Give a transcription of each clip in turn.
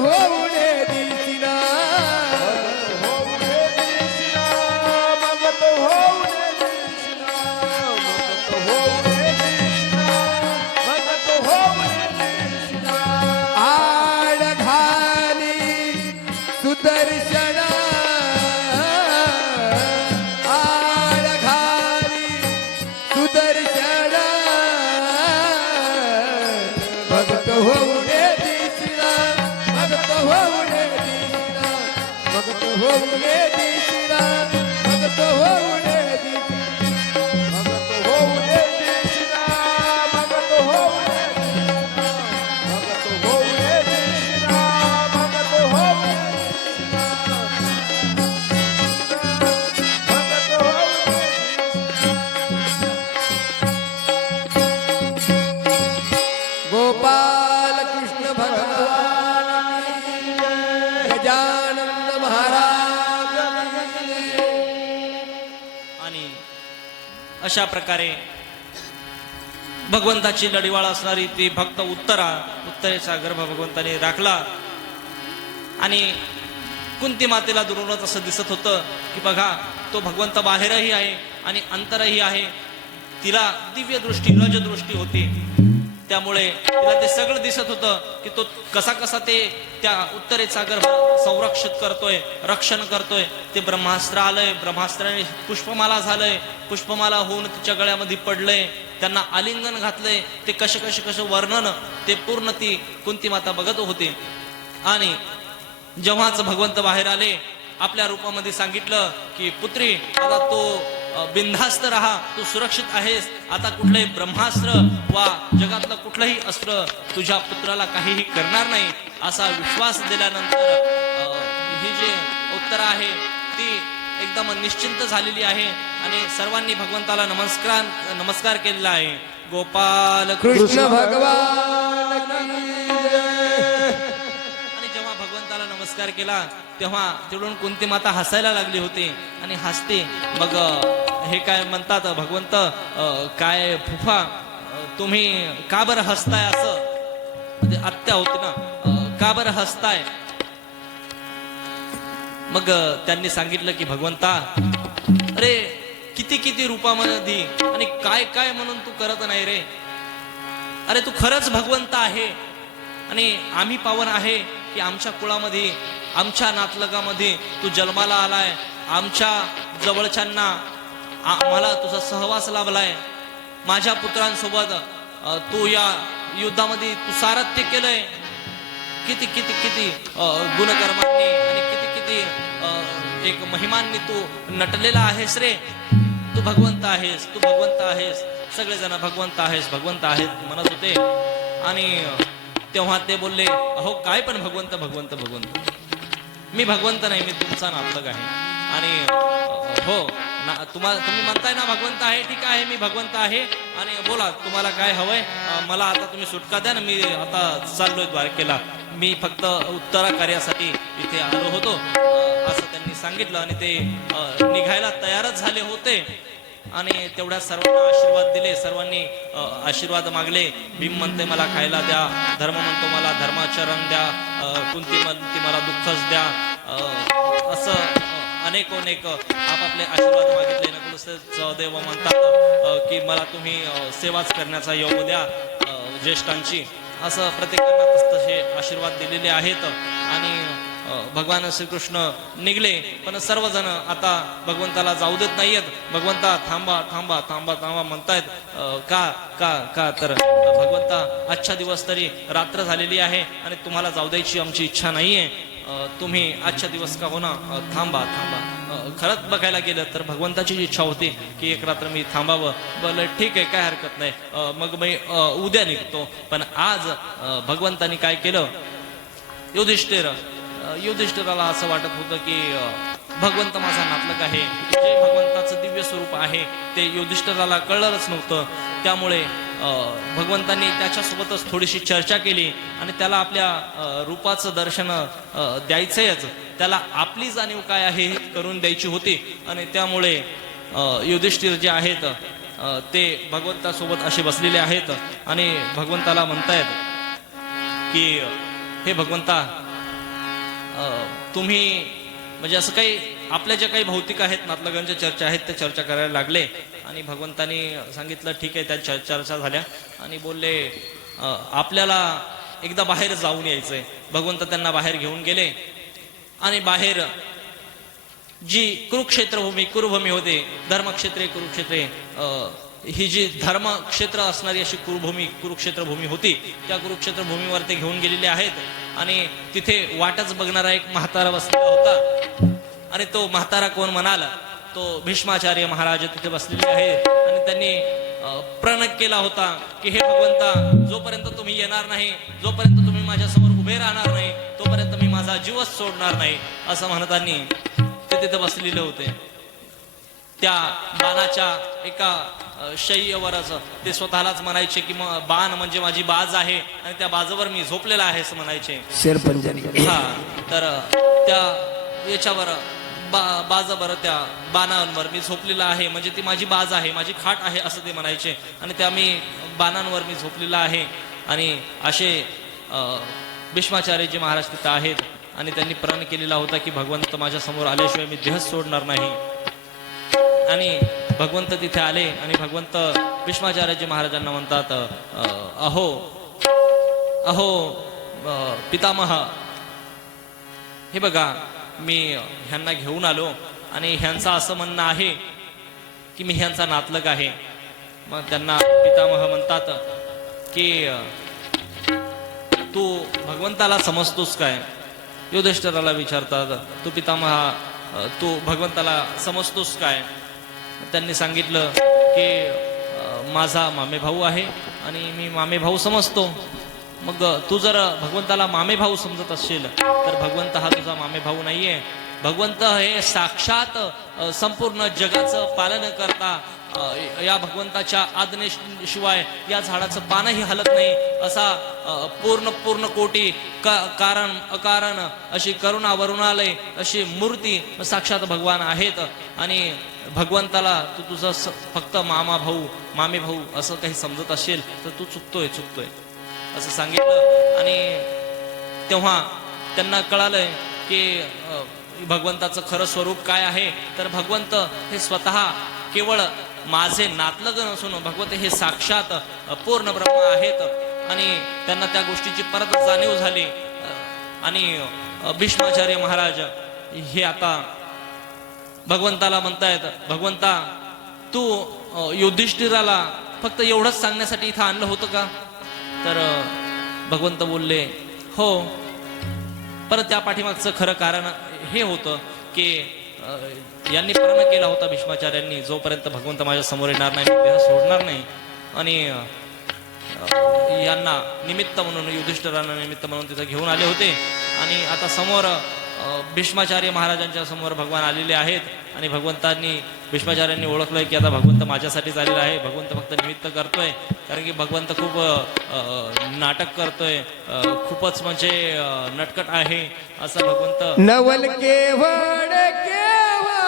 vamos! अशा प्रकारे भगवंताची लढीवाळ असणारी ती भक्त उत्तरा उत्तरेचा गर्भ भगवंताने राखला. आणि कुंती मातेला दुरूनच असं दिसत होतं की बघा तो भगवंत बाहेरही आहे आणि अंतरही आहे. तिला दिव्य दृष्टी रजदृष्टी होती. त्यामुळे तिला ते सगळं दिसत होतं की तो कसा कसा ते त्या उत्तरेचा गर्भ संरक्षित करतोय रक्षण करतोय. ते ब्रह्मास्त्र आलंय. ब्रह्मास्त्राने पुष्पमाला झालंय. पुष्पमाला होऊन तिच्या गळ्यामध्ये पडलंय. त्यांना आलिंगन घातलंय. ते कसे कसे कसं वर्णन ते पूर्ण ती कुंती माता बघत होती. आणि जेव्हाच भगवंत बाहेर आले आपल्या रूपामध्ये सांगितलं की पुत्री आता तो बिनधास्त राहा तू सुरक्षित आहेस आता कुठलंही ब्रह्मास्त्र वा जगातलं कुठलंही अस्त्र तुझ्या पुत्राला काहीही करणार नाही असा विश्वास दिल्यानंतर ही जी उत्तर आहे ती एकदम निश्चिंत झालेली आहे आणि सर्वांनी भगवंताला नमस्कार नमस्कार केलेला आहे गोपाल कृष्ण भगवान की जय. आणि जेव्हा भगवंताला नमस्कार केला तेव्हा तिकडून कुंती माता हसायला लागली होती आणि हसते मग हे काय म्हणतात भगवंत काय फुफा तुम्ही का बरं हसताय असं? म्हणजे आत्या होती ना का बरं हसताय? मग त्यांनी सांगितलं की भगवंता अरे किती किती रूपामध्ये आणि काय काय म्हणून तू करत नाही रे? अरे तू खरंच भगवंत आहे. आणि आम्ही पावन आहे की आमच्या कुळामध्ये आमच्या नातलगामध्ये तू जन्माला आलाय. आमच्या जवळच्यांना मला तुझा सहवास लाभलाय. माझ्या पुत्रांसोबत तू या युद्धामध्ये तू सारथ्य केलंय. किती किती किती गुणकर्मांनी आणि किती किती एक महिमांनी तू नटलेला आहेस रे. तू भगवंत आहेस तू भगवंत आहेस. सगळेजण भगवंत आहेस भगवंत आहेत म्हणत होते. आणि तेव्हा ते बोलले अहो काय पण भगवंत भगवंत भगवंत. मी भगवंत नाही मी तुमचा नातलग आहे. आणि हो ना तुम्हाला तुम्ही म्हणताय ना भगवंत आहे ठीक आहे मी भगवंत आहे. आणि बोला तुम्हाला काय हवंय? मला आता तुम्ही सुटका द्या ना मी आता चाललोय द्वारकेला. मी फक्त उत्तरा कार्यासाठी इथे आलो होतो. असं त्यांनी सांगितलं आणि ते निघायला तयारच झाले होते. आणि तेवढ्या सर्वांना आशीर्वाद दिले. सर्वांनी आशीर्वाद मागले. भीम म्हणते मला खायला द्या. धर्म म्हणतो मला धर्माचरण द्या. कुंती म्हणते मला दुःखच द्या. असं अनेक अनेक आपापले आशीर्वाद मागितले देव म्हणतात की मला तुम्ही सेवाच करण्याचा योग द्या ज्येष्ठांची. असं प्रत्येकांना तसे आशीर्वाद दिलेले आहेत. आणि भगवान श्रीकृष्ण निघले पण सर्वजण आता भगवंताला जाऊ देत नाहीयेत. भगवंता थांबा थांबा थांबा थांबा म्हणतायत. का का का? तर भगवंता आजच्या दिवस तरी रात्र झालेली आहे आणि तुम्हाला जाऊ द्यायची आमची इच्छा नाहीये. तुम्ही आजच्या दिवस का हो ना थांबा थांबा. खरंच बघायला गेलं तर भगवंताची जी इच्छा होती की एक रात्र मी थांबावं. बरं ठीक आहे काय हरकत नाही. मग मी उद्या निघतो. पण आज भगवंतानी काय केलं? युधिष्ठिर युधिष्ठिराला असं वाटत होतं की भगवंत माझा नातलक आहे. जे भगवंताचं दिव्य स्वरूप आहे ते युधिष्ठिराला कळलंच नव्हतं. त्यामुळे भगवंतांनी त्याच्यासोबतच थोडीशी चर्चा केली आणि त्याला आपल्या रूपाचं दर्शन द्यायचंयच. त्याला आपली जाणीव काय आहे हे करून द्यायची होती आणि त्यामुळे युधिष्ठिर जे आहेत ते भगवंतासोबत असे बसलेले आहेत आणि भगवंताला म्हणतायत की हे भगवंता तुम्ही म्हणजे असं काही आपल्या ज्या काही भौतिक आहेत नातलगांच्या चर्चा आहेत त्या चर्चा करायला लागले. आणि भगवंतानी सांगितलं ठीक आहे त्या चर्चा झाल्या. आणि बोलले आपल्याला एकदा बाहेर जाऊन यायचंय. भगवंत त्यांना बाहेर घेऊन गेले. आणि बाहेर जी कुरुक्षेत्रभूमी कुरुभूमी होते धर्मक्षेत्रे कुरुक्षेत्रे ही जी धर्मक्षेत्र असणारी अशी कुरुभूमी कुरुक्षेत्रभूमी होती त्या कुरुक्षेत्रभूमीवर ते घेऊन गेलेले आहेत. आणि तिथे वाटच बघणारा एक म्हातारा बसलेला होता. आणि तो म्हातारा कोण म्हणाला? तो भीष्माचार्य महाराज तिथे बसलेले आहेत. आणि त्यांनी अ, प्रण केला होता की हे भगवंता जोपर्यंत तुम्ही येणार नाही जोपर्यंत तुम्ही माझ्यासमोर उभे राहणार नाही तोपर्यंत मी माझा जीवच सोडणार नाही असं म्हणतानी ते तिथे बसलेले होते. त्या बाणाच्या एका शय्यवरच ते स्वतःलाच म्हणायचे की मग बाण म्हणजे माझी बाज आहे आणि त्या बाजावर मी झोपलेला आहे असं म्हणायचे. शेरपंजरी. हा तर त्या याच्यावर बा बरं त्या बाणांवर. मी झोपलेला आहे. म्हणजे ती माझी बाज आहे. माझी खाट आहे असं ते म्हणायचे. आणि त्या मी बाणांवर मी झोपलेला आहे. आणि असे भीष्माचार्यजी महाराज तिथं आहेत आणि त्यांनी प्रण केलेला होता की भगवंत माझ्यासमोर आल्याशिवाय मी देहच सोडणार नाही. आणि भगवंत तिथे आले आणि भगवंत भीष्माचार्यजी महाराजांना म्हणतात अहो अहो पितामह हे बघा मी ह्यांना घेऊन आलो. आणि ह्यांचं असं म्हणणं आहे की मी ह्यांचा नातलग आहे. मग त्यांना पितामह म्हणतात की तू भगवंताला समजतोस काय? युधिष्ठराला विचारतात तू पितामहा तू भगवंताला समजतोस काय? त्यांनी सांगितलं की माझा मामेभाऊ आहे आणि मी मामे भाऊ समजतो. मग तू जर भगवंताला मामे भाऊ समजत असशील तर भगवंत हा तुझा मामे भाऊ नाहीये. भगवंत हे साक्षात संपूर्ण जगाचं पालन करता या भगवंताच्या आज्ञेशिवाय या झाडाचं पानही हलत नाही असा पूर्ण पूर्ण कोटी का- कारण अकारण अशी करुणा वरुणालय अशी मूर्ती साक्षात भगवान आहेत. आणि भगवंताला तू तुझं फक्त मामा भाऊ मामे भाऊ असं काही समजत असेल तर तू चुकतोय चुकतोय. असं सांगितलं. आणि तेव्हा त्यांना कळालंय की भगवंताचं खरं स्वरूप काय आहे. तर भगवंत हे स्वतः केवळ माझे नातलग नसून भगवंत हे साक्षात पूर्ण ब्रह्म आहेत. आणि त्यांना त्या गोष्टीची परत जाणीव झाली. आणि भीष्माचार्य महाराज हे आता भगवंताला म्हणतायत भगवंता तू युधिष्ठिराला फक्त एवढंच सांगण्यासाठी इथं आणलं होतं का? तर भगवंत बोलले हो. परत त्या पाठीमागचं खरं कारण हे होतं की यांनी प्रण केला होता भीष्माचार्यांनी जोपर्यंत भगवंत माझ्यासमोर येणार नाही मी देह सोडणार नाही. आणि यांना निमित्त म्हणून युधिष्ठरांना निमित्त म्हणून तिथं घेऊन आले होते. आणि आता समोर भीष्माचार्य महाराजांच्या समोर भगवान आलेले आहेत. आणि भगवंतांनी भीष्माचार्यांनी ओळखलंय की आता भगवंत माझ्यासाठी आलेला आहे. भगवंत फक्त निमित्त करतोय. कारण की भगवंत खूप नाटक करतोय. खूपच म्हणजे नटकट आहे असं भगवंत. नवल केवळ केवळ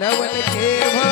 नवल केवळ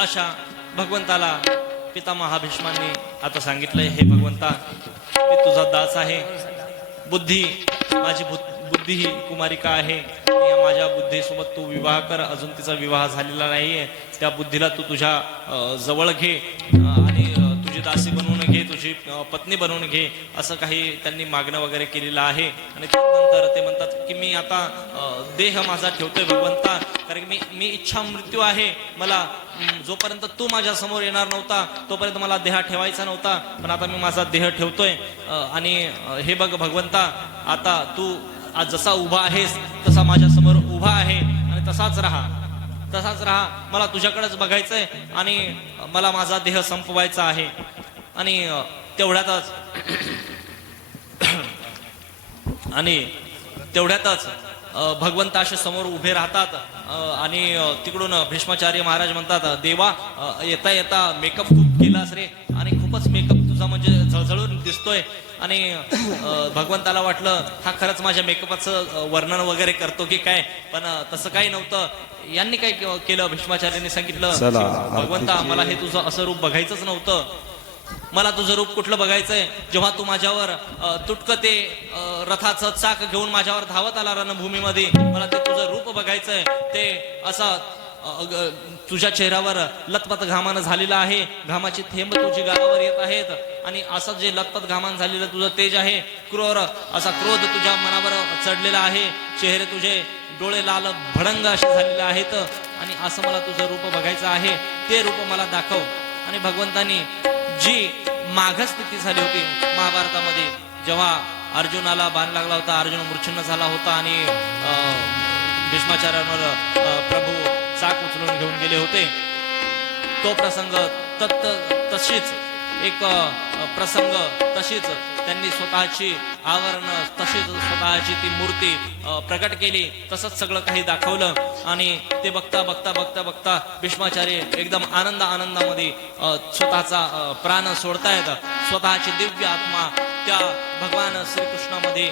अशा भगवंताला पितामहा भीष्मांनी आता सांगितलंय हे भगवंता मी तुझा दास आहे. बुद्धी माझी बुद्ध- बुद्धी ही कुमारिका आहे. या माझ्या बुद्धीसोबत तू विवाह कर. अजून तिचा विवाह झालेला नाहीये. त्या बुद्धीला तू तुझ्या जवळ घे. आणि तुझी दासी बनवून तुझी पत्नी बनवून घे असं काही त्यांनी मागणं वगैरे केलेलं आहे. आणि त्यानंतर ते म्हणतात की मी आता देह माझा ठेवतोय भगवंता कारण की मी मी इच्छा मृत्यू आहे. मला जोपर्यंत तू माझ्यासमोर येणार नव्हता तोपर्यंत मला देह ठेवायचा नव्हता. पण आता मी माझा देह ठेवतोय. आणि हे बघ भगवंता आता तू आज जसा उभा आहेस तसा माझ्यासमोर उभा आहे. आणि तसाच राहा. तसाच राहा. मला तुझ्याकडेच बघायचंय. आणि मला माझा देह संपवायचा आहे. आणि तेवढ्यातच आणि तेवढ्यातच अ, भगवंत असे समोर उभे राहतात आणि तिकडून भीष्माचार्य महाराज म्हणतात देवा येता येता मेकअप खूप केलास रे आणि खूपच मेकअप तुझा म्हणजे झळझळून दिसतोय. आणि भगवंताला वाटलं हा खरंच माझ्या मेकअपचं वर्णन वगैरे करतो की काय? पण तसं काही नव्हतं. यांनी काय केलं? भीष्माचार्यांनी सांगितलं भगवंता मला हे तुझं असं रूप बघायचंच नव्हतं. मला तुझं रूप कुठलं बघायचंय? जेव्हा तू माझ्यावर तुटकते तुटकं ते रथाचं चाक घेऊन माझ्यावर धावत आला रणभूमीमध्ये मला ते तुझं रूप बघायचंय. ते असं तुझ्या चेहऱ्यावर लतपत घामानं झालेलं आहे. घामाची थेंब तुझी गावावर येत आहेत. आणि असं जे लतपत घामान झालेलं तुझं तेज आहे क्रोर असा क्रोध तुझ्या मनावर चढलेला आहे. चेहरे तुझे डोळे लाल भडंग असे झालेले आहेत. आणि असं मला तुझं रूप बघायचं आहे. ते रूप मला दाखव. आणि भगवंतानी जी माघ स्थिती झाली होती महाभारतामध्ये जेव्हा अर्जुनाला बाण लागला होता अर्जुन मूर्छन्न झाला होता आणि अं, भीष्माचार्यांवर प्रभू चाक उचलून घेऊन गेले होते. तो प्रसंग तत् तशीच एक प्रसंग तशीच त्यांनी स्वतःची आवरण तशीच स्वतःची ती मूर्ती प्रकट केली. तसंच सगळं काही दाखवलं. आणि ते बघता बघता बघता बघता भीष्माचार्य एकदम आनंद आनंदामध्ये स्वतःचा प्राण सोडतायत. स्वतःची दिव्य आत्मा त्या भगवान श्रीकृष्णामध्ये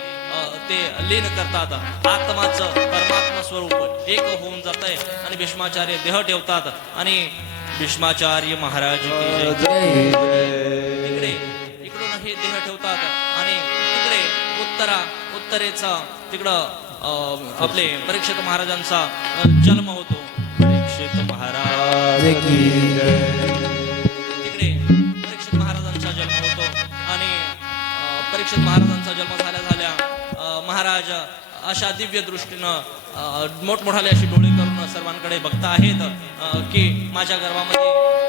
ते लीन करतात. आत्माचं परमात्मा स्वरूप एक होऊन जात आहे आणि भीष्माचार्य देह ठेवतात. आणि भीष्माचार्य महाराज तिकडे उत्तरेचा तिकडं आपले परीक्षित महाराजांचा जन्म होतो. परीक्षित महाराज तिकडे परीक्षित महाराजांचा जन्म होतो. आणि परीक्षित महाराजांचा जन्म झाल्या झाल्या महाराज अशा दिव्य दृष्टीनं मोठमोठाले अशी डोळे करून सर्वांकडे बघता आहेत की माझ्या गर्भामध्ये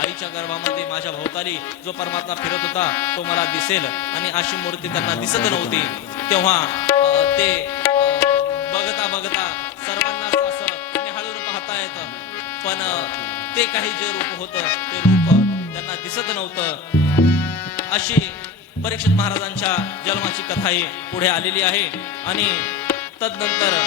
आईच्या गर्भामध्ये माझ्या भोवताली जो परमात्मा फिरत होता तो मला दिसेल आणि अशी मूर्ती त्यांना दिसत नव्हती. तेव्हा ते बघता बघता सर्वांनाच असं निहाळून पाहता येतं पण ते काही जे रूप होतं ते रूप त्यांना दिसत नव्हतं. अशी परीक्षित महाराजांच्या जन्माची कथा ही पुढे आलेली आहे. आणि तदनंतर